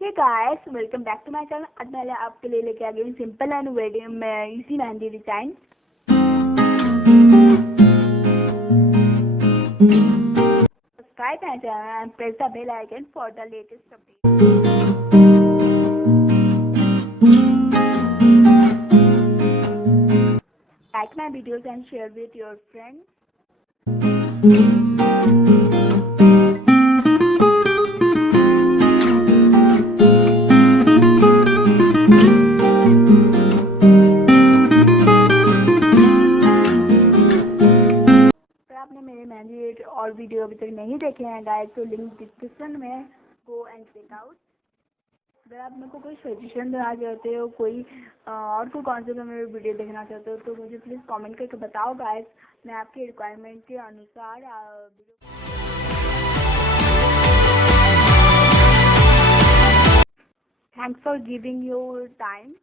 Hey guys, welcome back to my channel. आज मैं आपके लिए लेके आ गई हूँ simple and very easy mehndi design. Subscribe my channel and press the bell icon for the latest update. Like my videos and share with your friends. आपने मेरे मेहंदी और वीडियो अभी तक नहीं देखे हैं गाइस, तो लिंक डिस्क्रिप्शन में गो एंड चेक आउट। अगर आप मेरे को कोई सजेशन देना चाहते हो, कोई और कोई कॉन्सेप्ट में मेरे वीडियो देखना चाहते हो, तो मुझे प्लीज़ कमेंट करके बताओ गाइस। मैं आपकी रिक्वायरमेंट के अनुसार thanks for giving your time.